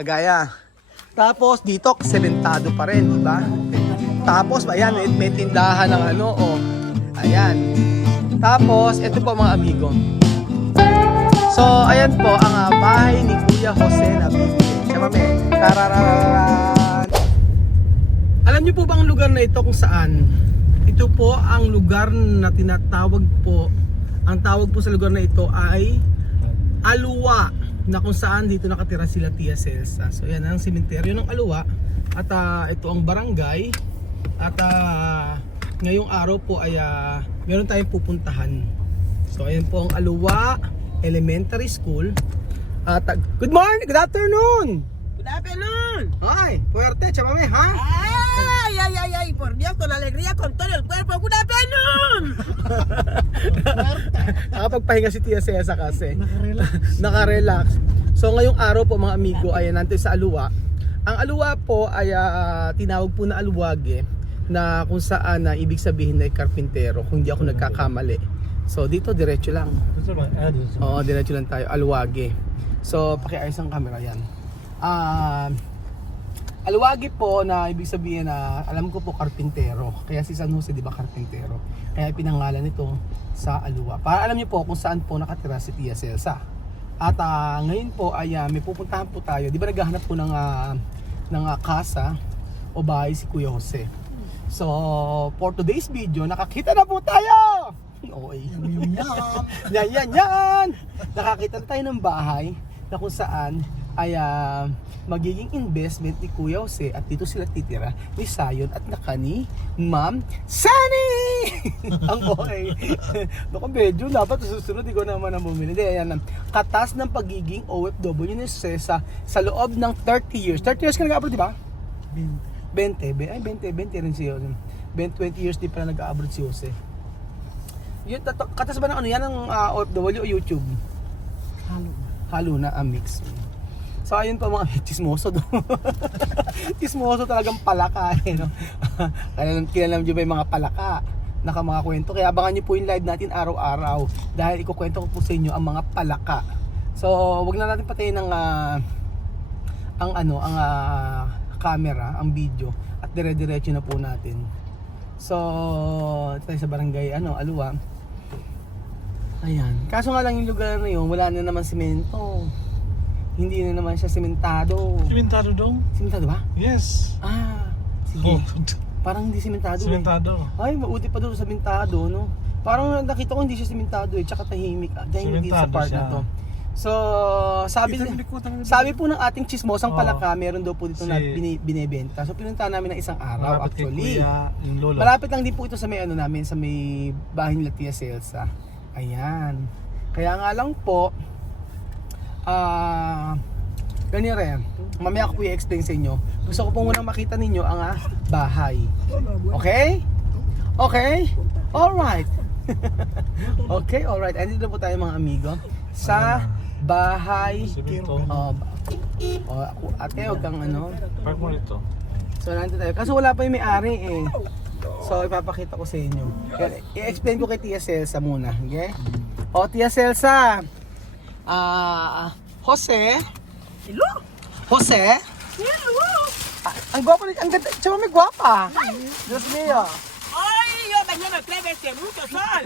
Kagaya. Tapos dito, sementado pa rin, di ba? Tapos, ayan, may tindahan ng ano, oh. Ayan. Tapos, ito po mga amigo. So, ayan po ang bahay ni Kuya Jose na bibili. Siya mami. Tarararan. Alam niyo po ba ang lugar na ito kung saan? Ito po ang lugar na tinatawag po. Ang tawag po sa lugar na ito ay Aluwa, na kung saan dito nakatira sila Tia Celsa. So yan ang sementeryo ng Aluwa. At ito ang barangay. At ngayong araw po ay meron tayong pupuntahan. So ayan po ang Aluwa Elementary School. At good morning, good afternoon. Good afternoon. Ay, fuerte, chamame, ha? Ay, por Dios, con alegría, con todo el cuerpo. Good afternoon. Nakapagpahinga si Tia Cesa kasi. Naka-relax. So ngayong araw po mga amigo ay nandito sa Aluwa. Ang Aluwa po ay tinawag po na Aluwage, na kung saan ibig sabihin na karpintero, kung di ako nagkakamali. So dito diretso lang. Oo, diretso lang tayo, Aluwage. So pakiayos ang camera yan. Aluwage po na ibig sabihin na alam ko po karpintero. Kaya si San Jose di ba karpintero? Kaya pinangalan nito sa Aluwa. Para alam niyo po kung saan po nakatira si Tia Celsa. At ngayon po ay may pupuntahan po tayo. Di ba naghahanap po ng kasa o bahay si Kuya Jose. So for today's video, nakakita na po tayo! Okay. Yan! Nakakita na tayo ng bahay na kung saan ay magiging investment ni Kuya Jose, at dito sila titira ni Sayon at nakani Ma'am Sunny! Ang okay. Naku, medyo dapat susunod di ko naman ang bumili. Hindi, ayan, katas ng pagiging OFW ni Jose sa loob ng 30 years. 30 years ka nag-abroad, di ba? 20 rin si Jose. 20 years di pala nag-abroad si Jose. Yun, katas ba ng ano yan, ng OFW o YouTube? Halo na, mix. So ayun pa mga chismoso doon. Chismoso talagang palaka no. Kailan nyo ba yung mga palaka? Naka mga kwento. Kaya abangan nyo po yung live natin araw-araw. Dahil ikukwento ko po sa inyo ang mga palaka. So wag na natin patayin ng ang camera, ang video, at dire-diretso na po natin. So tayo sa barangay Aluwa. Ayan. Kaso nga lang yung lugar na yun, wala na naman semento. Hindi na naman siya sementado. Sementado daw? Sementado ba? Yes. Sige. Oh. Parang hindi sementado. Sementado. Ay, mauti pa doon sa sementado, no? Parang nakita ko hindi siya sementado tsaka tahimik. Dahil hindi sa part siya. na to. So, sabi po ng ating chismosang palaka, meron daw po dito na binebenta. So, pinuntahan namin ng isang araw. Malapit Actually, kay Kuya, yung lolo. malapit lang din po ito sa may namin, sa may bahay nila Tia Celsa. Ayan. Kaya nga lang po, ganyan rin. Mamaya ko po i-explain sa inyo. Gusto ko po munang makita ninyo ang bahay. Okay? Okay? Alright. Okay, alright. Andito po tayo mga amigo sa bahay. Ate, huwag kang Park mo rito. So nandito tayo. Kaso wala pa yung may-ari eh. So ipapakita ko sa inyo. I-explain ko kay Tia Celsa muna. Okay? O Tia Celsa. Jose. Hello. Jose. Hello. Ang gwapo, ang ganda. Tsaka may gwapa. Dios mío. Ay, yo mañana 3 veces mucho sol.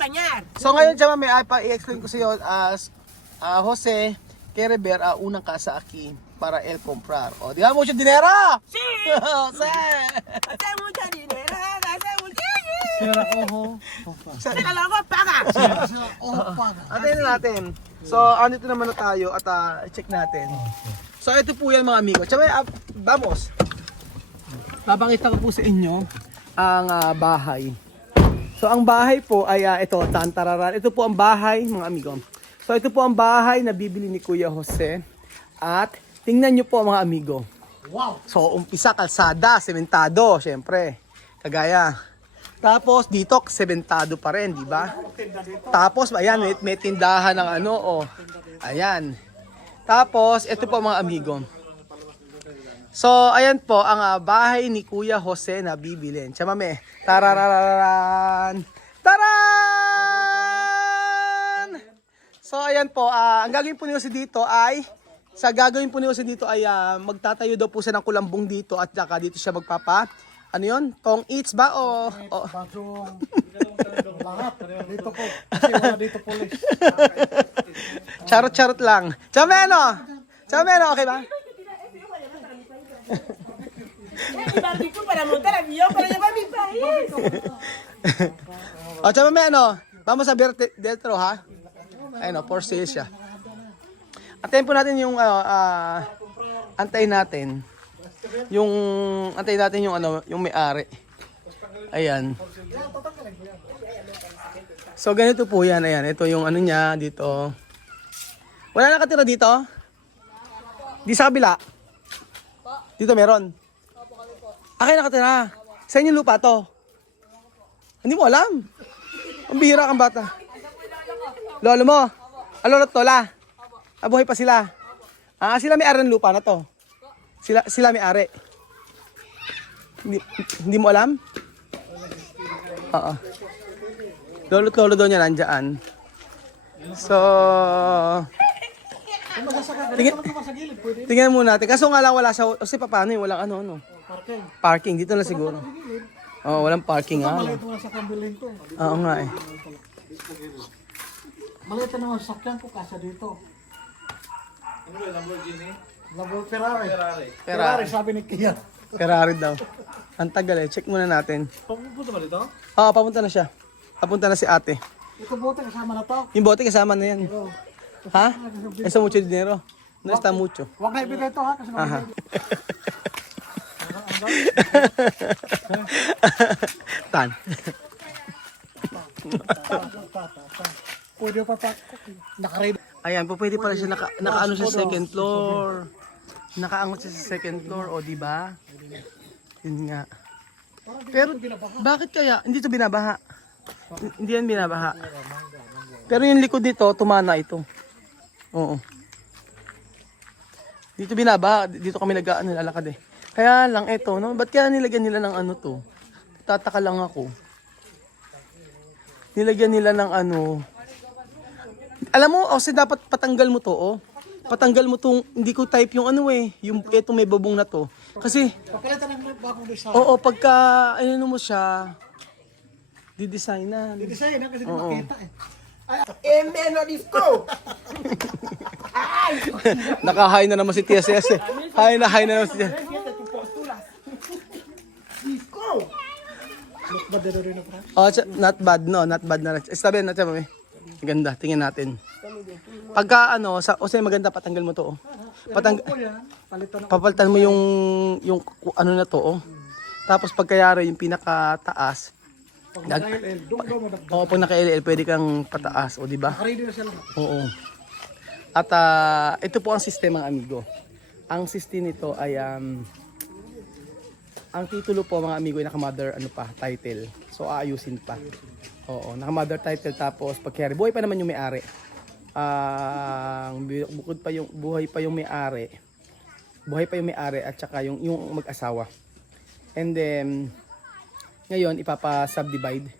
Bañar. So ngayon tsaka may i-explain ko sa iyo as Jose Kereber, unang casa aquí para el comprar. O, di ba mucho dinero? Sí. Jose. Hace mucho dinero. Hace mucho. Sira oho. Se la logo paga. Antayin na natin. So, andito naman na tayo at check natin. So, ito po yan mga amigo. Tsaka, vamos. Papakita ko po sa inyo ang bahay. So, ang bahay po ay ito, tantararan. Ito po ang bahay mga amigo. So, ito po ang bahay na bibili ni Kuya Jose. At tingnan nyo po mga amigo. Wow. So, umpisa kalsada, sementado, syempre. Kagaya. Tapos dito sementado pa rin, di ba? Tapos ayan, may tindahan ng ayan. Tapos ito po mga amigo. So ayan po ang bahay ni Kuya Jose na bibilin. Chamame. Tarararan. Taran! So ayan po, ang gagawin po ni Jose dito ay magtatayo daw po siya ng kulambong dito at saka dito siya magpapa. Ano yun? Tong eats ba o Basong. Lahat. Dito po. Kasi wala dito police. charot lang. Chameno, okay ba? Barbecue para montar avión, para llevar mi país. O Chameno, vamos a ver dentro ha. Ayun o, for sale siya. Antayin po natin yung antayin natin yung may-ari. Ayan. So ganito po yan, ayan. Ito yung ano niya dito. Wala nakatira dito? Di sa kabila? Dito meron? Akin nakatira. Sa inyo lupa to? Hindi mo alam. Ang bihira kang bata. Lolo mo? Lolo at lola? Buhay pa sila? Sila may-ari ng lupa na to? Sila may-ari? Hindi mo alam? Oo. Lolo at lolo daw niya nandyan. So... Tingnan muna natin. Kaso nga lang wala siya. Kasi paano yun? Walang ano. Parking. Dito na siguro. Oo, walang parking nga. Maliit mo sa kambiling to. Oo nga eh. Maliit na naman sakyan ko kasi dito. Ano ba, Lamborghini? Ferrari, sabi ni Kia. Ferrari daw. Ang tagal eh. Check muna natin. Papunta ba dito? Oo, papunta na siya. Papunta na si ate. Ito bote kasama na to. Yung bote kasama na yan. Ha? Eso mucho dinero. No está mucho. Huwag na ibigay ito ha kasi Aha. Tan. pwede pa pa. Nakaready. Ayan, po pwede pala siya nakaano sa second floor. Nakaangot siya sa second floor, o di ba? Yun nga. Pero bakit kaya hindi to binabaha? Hindi yan binabaha. Pero yung likod nito, tumana ito. Oo. Dito binabaha, dito kami lalakad eh. Kaya lang ito, no? Ba't kaya nilagyan nila ng ano to? Tataka lang ako. Nilagyan nila ng ano. Alam mo, kasi dapat patanggal mo to, oh. Patanggal mo tong, hindi ko type yung ano eh, yung ito may babong na to. Kasi, Papalitan ng bagong design. oo, pagka, ano mo siya, didesignan. Design ha kasi di makita eh. Menos disco. Naka-high na naman si TSS eh. High na naman si TSS. Disco. Look ba dito rin na pa? Oh, not bad, no? Not bad na. Sabi natin, mami. Ganda, tingnan natin. Pagka ano, maganda, patanggal mo to, oh. Papalitan mo yung ano na to, oh. Tapos pagkayari yung pinakataas, Pag naka-LL, doon daw madagdag. oo, pag naka-LL, pwede kang pataas, o di ba? Nakaready na sila. Oo. At ito po ang sistema, amigo. Ang system nito ay ang titulo po, mga amigo, ay naka-mother title. So aayusin pa. Oo, naka-mother title, tapos pagkayari, buhay pa naman yung may-ari. Bukod pa yung buhay pa yung may-ari. Buhay pa yung may-ari at saka yung mag-asawa. And then ngayon ipapa-subdivide,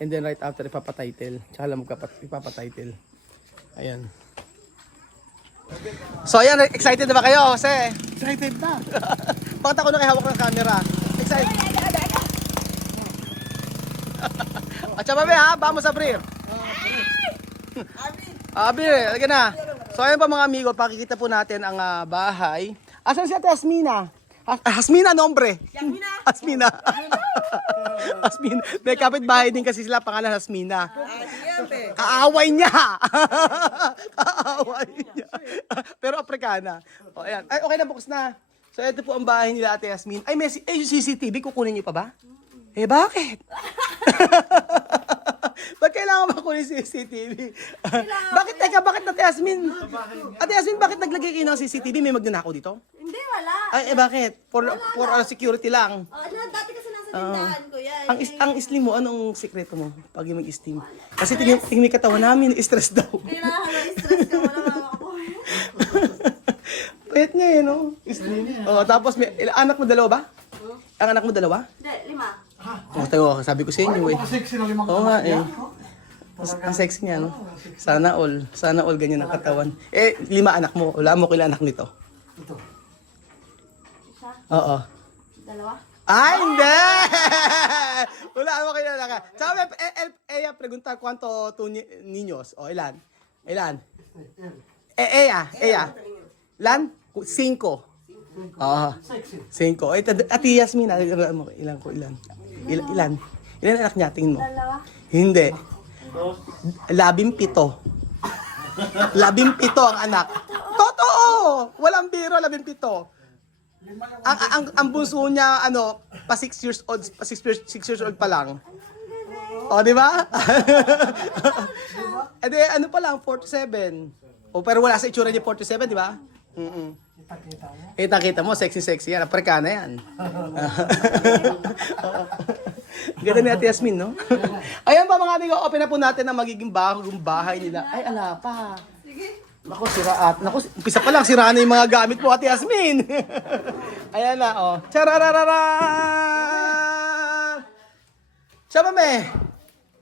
and then right after ipapa-title. Tsaka lang ipapa-title. Ayan. So ayan, excited na ba kayo, Jose? Excited na. Bakit ako nakihawak ng camera? Excited. At saka ha, vamos a abrir. Abrir, halika na. So ayan pa mga amigo, pakikita po natin ang bahay. Asan si Ate Asmina? Asmina nombre. Asmina. Asmina. May kapitbahay din kasi sila, pangalan Asmina. Kaaway niya. Kaaway niya. Pero Afrikana. O ayan. Ay, okay na, bukas na. So ito po ang bahay nila Ate Yasmin. Ay, may CCTV, kukunin niyo pa ba? Eh, bakit? Ba't kailangan ba kunin CCTV? Bakit Ate Yasmin? Ate Yasmin, bakit naglagay kayo ng CCTV? May magnanakaw dito? Hindi, wala. Ay, bakit? For security lang. Dati kasi nasa tindahan ko yan. Ang islim mo, anong sekreto mo pag yung mag-steam? Kasi tingin may katawan namin, stress daw. Kailangan na-stress ka, wala ako. Payat nga eh, no? Islim. Oh, tapos anak mo dalawa ba? Ang anak mo dalawa? Hindi, 5. Oh, tayo, sabi ko sa inyo eh. Sexy na limang Oo nga eh. Ang sexy niya, no? Sana all. Sana all ganyan ang katawan. 5 anak mo. Wala mo kailan anak nito? Ito. Isa, Oo. dalawa. Ay, hindi! Wala mo kailan anak. Sabi, ella preguntar cuánto tu niños. O, ilan? Ilan? Ella. Ilan? 5. Oo. 5. Ate Yasmin, ilan mo? Ilan? Ilan anak niya? Tingin mo. Dalawa. Hindi. 17. 17 ang anak. Totoo! Walang biro, 17. Ang bunso niya, pa 6 years old, pa 6 years old pa lang. O, di ba? E di, pa lang, 47. O, pero wala sa itsura niya 47, di ba? Kita mo, sexy yan. Apreka na yan. Ganda ni Ate Yasmin, no? Ayan pa mga amigo, open na po natin ang magiging bagong bahay nila. Ay, ala pa. Sige. Naku, umpisa pa lang, sira na yung mga gamit mo, Ate Yasmin. Ayan na, oh. Charararara! Chamame!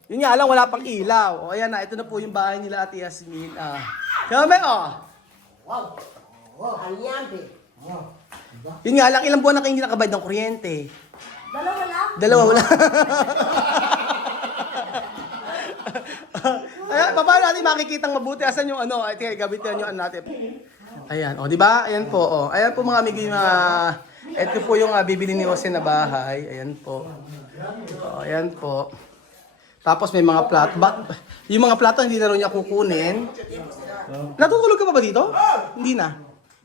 Yun nga lang, wala pang ilaw. O, ayan na, ito na po yung bahay nila, Ate Yasmin. Chamame, oh. Yun nga lang, ilang buwan na kayo hindi nakabayad ng kuryente. Dalawa wala. Ayan, paano natin makikitang mabuti? Asan yung Ay, gabitin yung natin. Ayan, di ba? Ayan po, Ayan po mga amigo, ito po yung bibili ni Jose na bahay. Ayan po. Ayan po. Tapos may mga plato. Yung mga plato hindi na rin niya kukunin. Natutulog ka pa ba dito? Hindi na.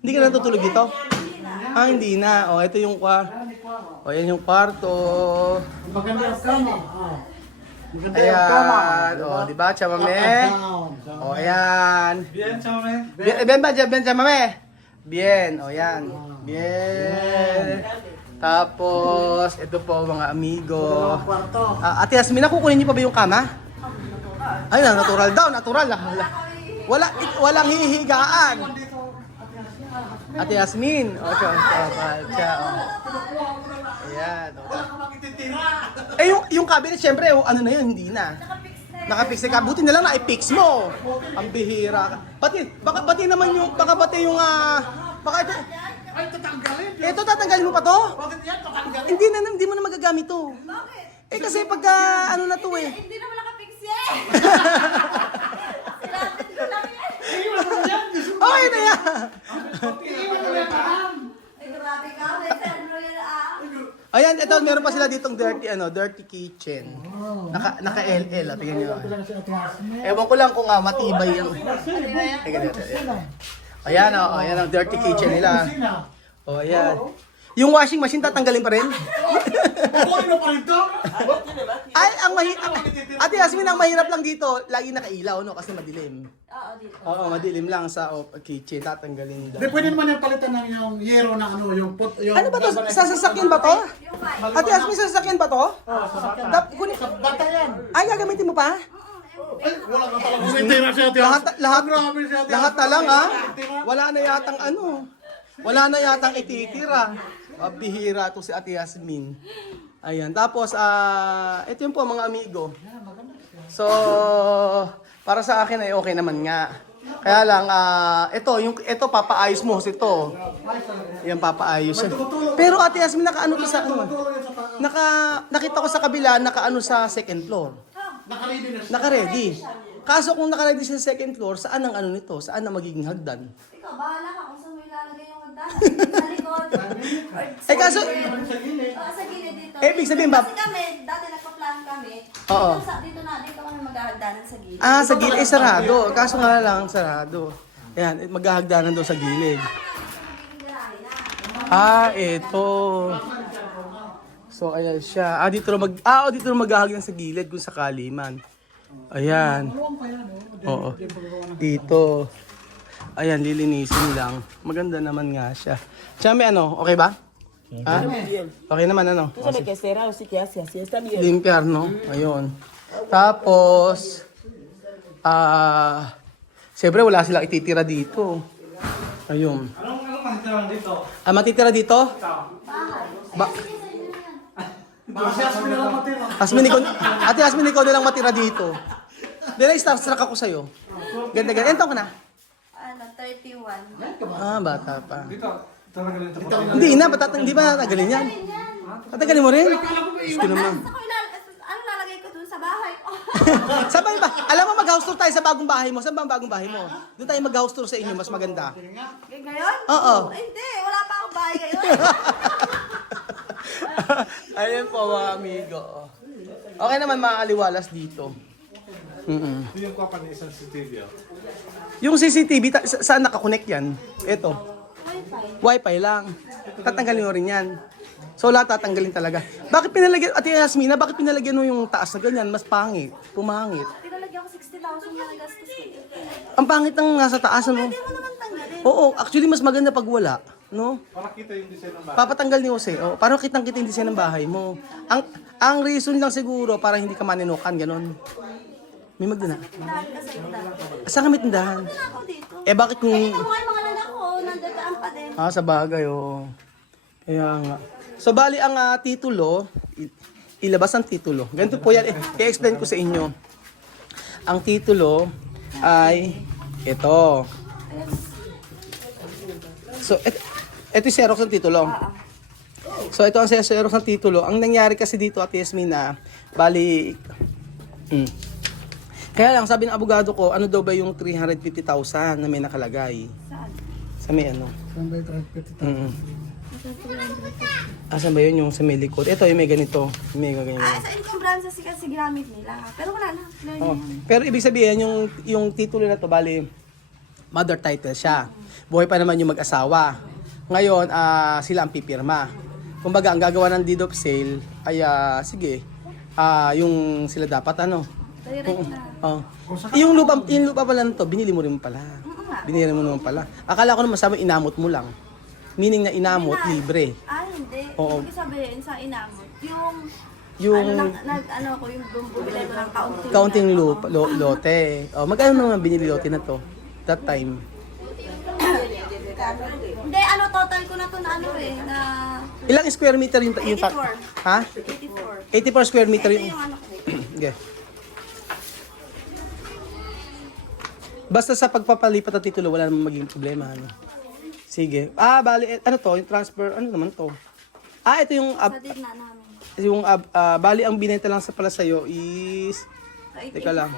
Hindi ka natutulog dito? Hindi na. Ito yung ayan yung kwarto. Maganda ang kama. Ayan. Di ba, chamame? Ayan. Bien, chamame. Bien, chamame. Bien. Yan. Bien. Tapos, ito po mga amigo. Ate Yasmin, kukunin niyo pa ba yung kama? Ay, natural daw, natural. Walang hihigaan. Ate Yasmin. Ayan. Yung cabinet, syempre, na yun, hindi na. Nakapix na. Buti na lang na i-fix mo. Ang bihira. Baka ito. Ay, tatanggalin. Ito, tatanggalin mo pa to? Bakit yan? Tatanggalin. Hindi mo na magagamit to. Bakit? Kasi pagka, na to eh. Hindi naman nakapix yan. Sinapit ko lang yan. Okay na yan. Ay, grabe ka. May terno yan Ayan, ito, meron pa sila ditong dirty kitchen. Naka LL, tingnan nyo. Ewan ko lang kung matibay yung... Ayan, ayan ang dirty kitchen nila. Ayan. Yung washing machine, tatanggalin pa rin? Kukunin mo pa rin to? Ay, Ate Yasmin, ang mahirap lang dito, lagi nakailaw, kasi madilim. Oo, dito. Oo, madilim lang sa kitchen, tatanggalin Hindi, daw. pwede naman yung palitan ng yung yero na yung Ano ba to? Sa sasakyan ba to? Yung mic. Ate Yasmin, sa sasakyan ba to? bata yan. Ay, gagamitin mo pa? Ay, wala ka talagang sintira siya. Grabe siya. Lahat na lang Wala na yatang Wala na yatang ititira. Bihira to si Ate Yasmin. Ayan. Tapos, ito yung po mga amigo. So, para sa akin ay okay naman nga. Kaya lang, ito papaayos mo ito. Yan, papaayos. Pero Ate Yasmin, nakaano to sa nakita ko sa kabila, nakaano sa second floor. Nakaready na siya. Naka-ready. Kaso kung naka-ready sa second floor, saan ang nito? Saan ang magiging hagdan? Ikaw, bahala ka kung saan mo ilalagay yung hagdanan. Sa likod. Kaso, Sa gilid dito. Ibig sabihin ba- Kasi kami, dati nagpa-plan kami. Oo. Dito kami maghahagdanan sa gilid. sa gilid, sarado. Kaso nga lang, sarado. Ayan, maghahagdanan daw sa gilid. Ito. So, ayan siya. Dito na maghahagdan sa gilid kung sakali man. Ayan. Oo. Dito. Ayan, lilinisin lang. Maganda naman nga siya. Chame, okay ba? Okay naman, Tú sabes que cerrado sí que hace así, está bien. Limpiar, no? Ayun. Tapos, siyempre wala silang ititira dito. Ayun. Anong matitira dito? Matitira dito? Kasi Asmin na lang matira. Ate Yasmin, ikaw na lang matira dito. Dila, starstruck ako sa'yo. Ganda. Entong ka na? Ano, 31. Ah, bata pa. Dito. Tatagalin ito. Hindi na, hindi ba tatagalin yan? Tatagalin mo rin? Diyos ko naman. Ano lalagay ko dun sa bahay ko? Sabay ba? Alam mo, mag-house tour tayo sa bagong bahay mo. Saan ba ang bagong bahay mo? Doon tayo mag-house tour sa inyo, mas maganda. Ngayon? Oo. Ay, hindi, wala pa akong bahay ngayon. Ayun po mga amigo. Okay naman makakaliwalas dito. Ito yung kapag isang CCTV. Yung CCTV, saan nakakonect yan? Ito. Wi-Fi. Wi-Fi lang. Tatanggalin mo rin yan. So lahat tatanggalin talaga. Bakit pinalagyan, Ate Yasmina, bakit pinalagyan mo yung taas na ganyan? Mas pangit. Pumangit. Pinalagyan ko 60,000 na nagastos ko. Ang pangit ng nasa taas, ano? Pwede mo naman tanggalin. Oo, actually mas maganda pag wala. No? Para kita yung design ng bahay. Papatanggal ni Jose. Oh, para kitang-kita yung design ng bahay mo. Ang reason lang siguro para hindi ka maninukan, ganun. May magdala. Tindahan ka sa tindahan. Saan kami tindahan? Wala ako dito. Eh bakit kung... Ito mga yung mga anak ko, nandadaan pa din. Sa bagay, oh. Kaya nga. So, bali ang titulo, ilabas ang titulo. Ganito po yan. I-explain ko sa inyo. Ang titulo ay ito. So, ito yung xerox ng titulo. So, ito ang xerox ng titulo. Ang nangyari kasi dito, Ate Yasmina, bali... Kaya lang, sabi ng abogado ko, ano daw ba yung 350,000 na may nakalagay? Saan? Sa may ano? Saan ba yung 350,000? Asan ba yun yung sa may likod? Ito yung may ganito. May ganyan. Sa encumbrances kasi ginamit nila. Pero wala na. Oh. Pero ibig sabihin, yung titulo na to, bali, mother title siya. Buhay pa naman yung mag-asawa. Ngayon, sila ang pipirma. Kumbaga, ang gagawa ng deed of sale ay, sige, yung sila dapat ano. Direct na. Oh. Yung lupa pala nito, binili mo rin pala. Binili mo naman pala. Akala ko naman sabi, inamot mo lang. Meaning na inamot, libre. Hindi. Oo. Ibig sabihin sa inamot, Yung yung bumili ko ng kaunting. kaunting lote. Oh, magkano naman binili lote na to? That time. Hindi, total ko na to na na Ilang square meter yung 84. Ha? 84. 84 square meter Ito yung... yung ano ko. Okay. Basta sa pagpapalipat ng titulo, wala namang maging problema. Ano? Sige. Bali, ano to? Yung transfer, ano naman to? Ito yung... Sa deed na namin. Bali, ang binenta lang sa pala sa'yo is... Sa Teka lang.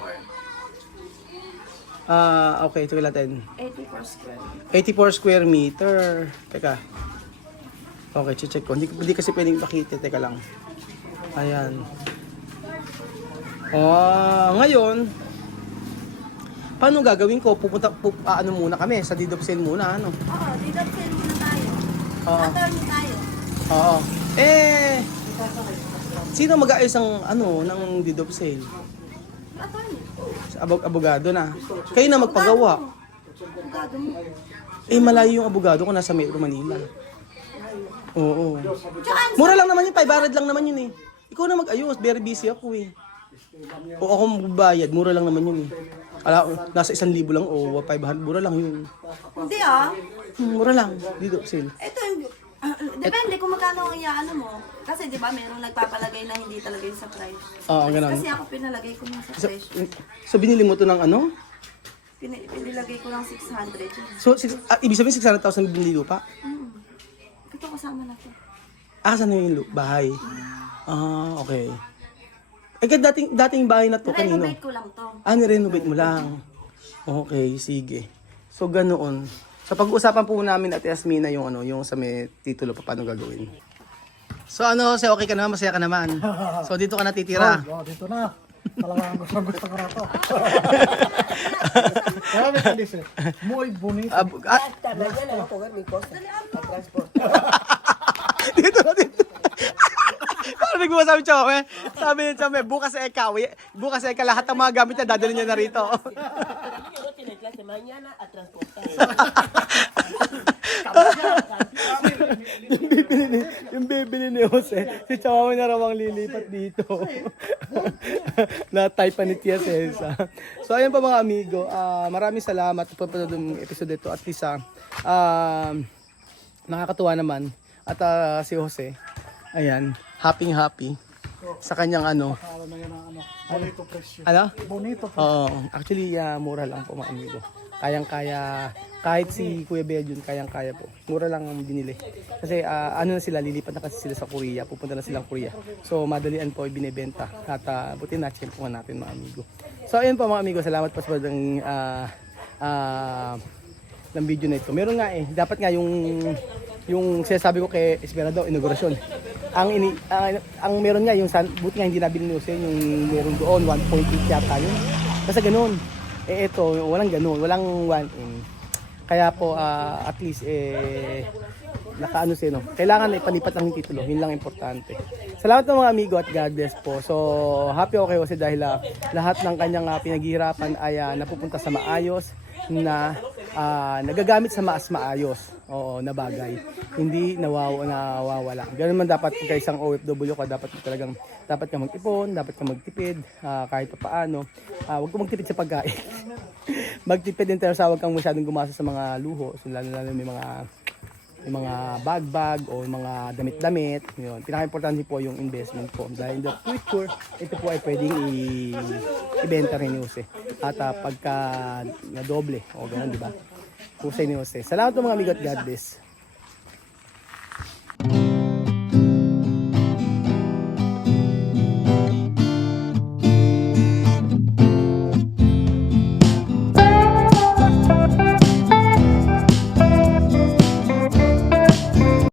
84. Okay, ito natin. 84 square. 84 square meter. Teka. Okay, check ko. Hindi kasi pwedeng pakita. Teka lang. Ayan. Ngayon, paano gagawin ko? Ano muna kami? Sa deed of sale muna, ano? Oo, deed of sale muna tayo. Oo. Attorney tayo. Oo. Sino mag-aayos ng deed of sale? Attorney. Sa abogado na. Kayo na magpagawa. Abogado mo. Malayo yung abogado ko nasa Metro Manila. Oo. Tsaka, Mura lang naman yun, 500 lang naman yun eh. Ikaw na mag-ayos, very busy ako eh. O ako magbayad, mura lang naman yun eh. Nasa 1,000 lang o 500, mura lang yun. hindi Mura lang, deed of sale. Ito yung, depende kung magkano ang iaano mo. Kasi di ba mayroong nagpapalagay na hindi talaga yung sa price. Oo, ganun. Kasi ako pinalagay ko yung sa So, price. so binili mo to ng ano? Pinilagay ko ng 600 yun. So, ibig sabihin 600,000 binili lupa? Ito kasama na to. Saan na yung bahay? Okay. Dating bahay na to, kanino? Renovate ko lang to. Nirenovate mo lang. Okay, sige. So, ganoon. So, pag-usapan po namin at Yasmina yung yung sa may titulo pa paano gagawin. So, okay ka naman, masaya ka naman. So, dito ka natitira. Dito na. Talagang gusto ko na to. Kaya may kandis eh. Muy bonito. Dito. Parang nagmasabi Chome. Sabi niya Chome, bukas lahat ng mga gamit niya dadalhin niya na rito. yung bibili ni Jose, si Chome na raw ang lilipat dito. Na-type pa ni Tia Cesa. So ayun pa mga amigo, maraming salamat po pa yung episode ito. At least nakakatuwa naman. At si Jose, ayan, happy. sa kanyang ano. Alam na yan ang ano. Bonito presyo. Ano? Bonito presyo. Oo, actually mura lang po mga amigo. Kayang-kaya, kahit si Kuya Belgian, kayang-kaya po. Mura lang ang binili. Kasi ano na sila, lilipat na kasi sila sa Korea, pupunta na silang Korea. So madalian po ibinebenta at buti na check po natin mga amigo. So ayun po mga amigo, salamat po sa pagdang ng video na ito. Meron nga dapat nga yung sinasabi ko kay Esmeralda, inaugurasyon. Ang meron nga yung buti nga hindi nabili ni Jose yung meron doon 1.8 yata yun. Basta ganoon. Ito walang ganoon, walang 1 in. Kaya po at least nakaano siya no. Kailangan ipalipat lang yung titulo, yun lang importante. Salamat po mga amigo at God bless po. So happy ako kay Jose dahil lahat ng kanyang pinaghihirapan ay napupunta sa maayos na nagagamit sa maayos. Oo, na bagay. Hindi nawawala. Ganun man dapat kung isang OFW ka, dapat ka mag-ipon, dapat ka magtipid kahit pa paano. Huwag kang magtipid sa pagkain. Magtipid din tayo sa huwag kang masyadong gumasa sa mga luho. So, lalo may mga bag o mga damit-damit. Yun. Pinaka-importante po yung investment po. Dahil in the future, ito po ay pwedeng ibenta rin ni Jose. At pagka na doble, o ganun, di ba? Jose ni Jose. Salamat po mga amigo at God bless.